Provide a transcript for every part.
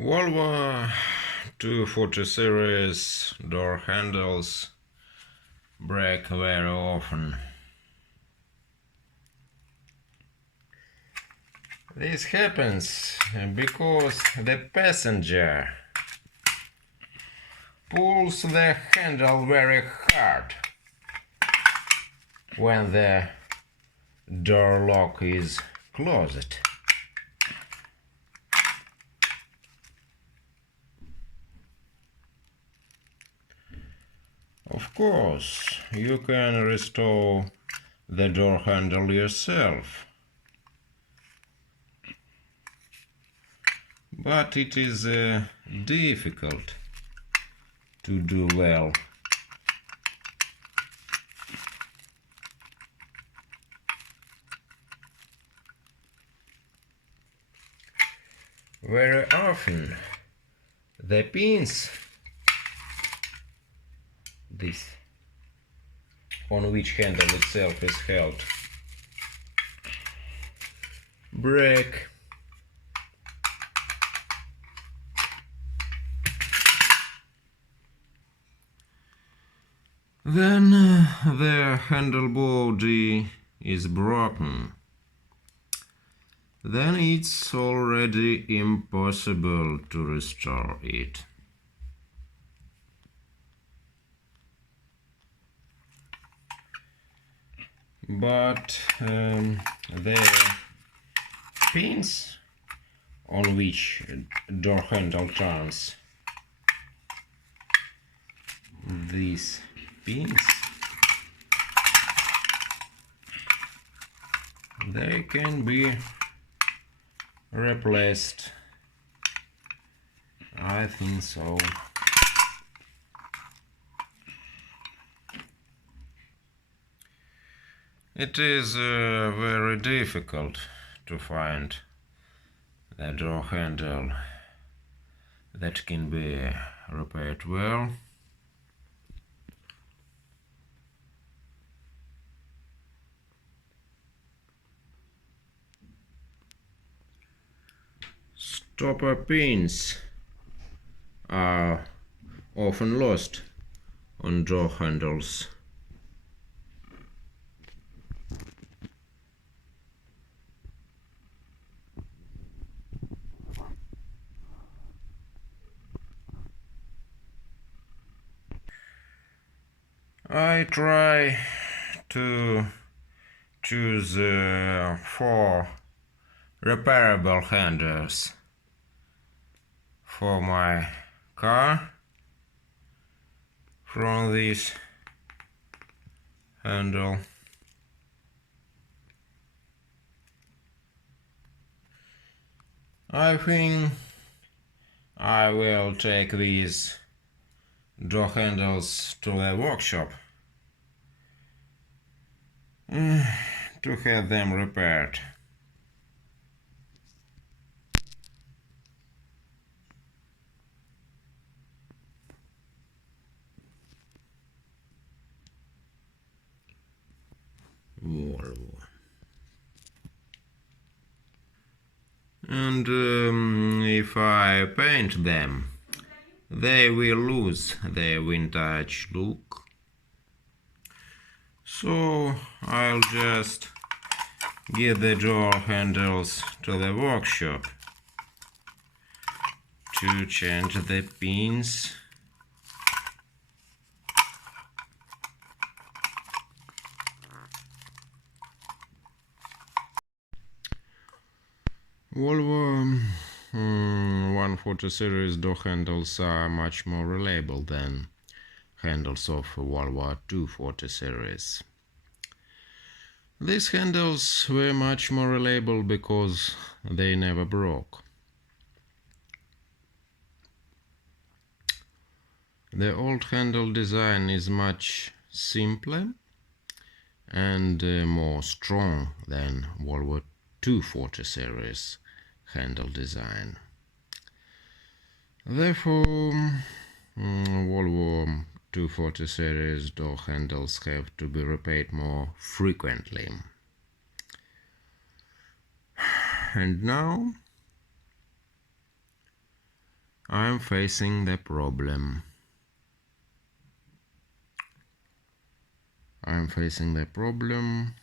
Volvo 240 series door handles break very often. This happens because the passenger pulls the handle very hard when the door lock is closed. Of course, you can restore the door handle yourself, but it is difficult to do well. Very often the pins on which handle itself is held break. Then the handle body is broken. Then it's already impossible to restore it. But the pins on which door handle turns, these pins, they can be replaced. I think so. It is very difficult to find the door handle that can be repaired well. Stopper pins are often lost on door handles. I try to choose 4 repairable handles for my car from this handle. I think I will take these door handles to the workshop to have them repaired. Volvo. And if I paint them, they will lose their vintage look. So I'll just get the door handles to the workshop to change the pins. Volvo 140 series door handles are much more reliable than handles of Volvo 240 series. These handles were much more reliable because they never broke. The old handle design is much simpler and more strong than Volvo 240 series handle design. Therefore, Volvo 240 series door handles have to be repaired more frequently. And now I'm facing the problem. I'm facing the problem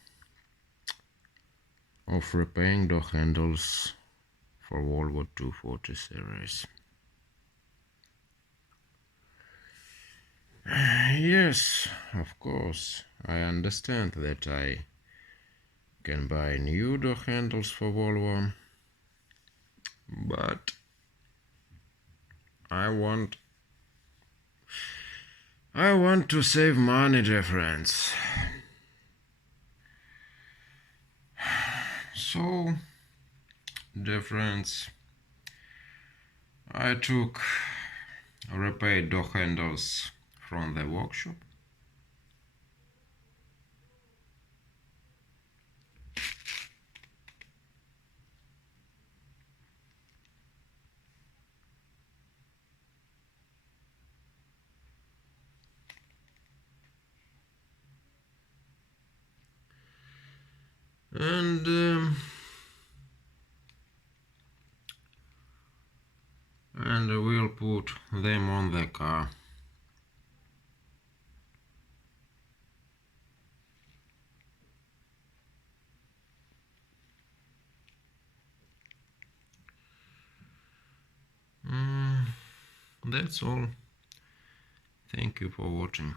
of repairing door handles for Volvo 240 series. Yes, of course, I understand that I can buy new door handles for Volvo, but I want to save money, dear friends. So, dear friends, I took repaired door handles from the workshop. And we'll put them on the car. That's all. Thank you for watching.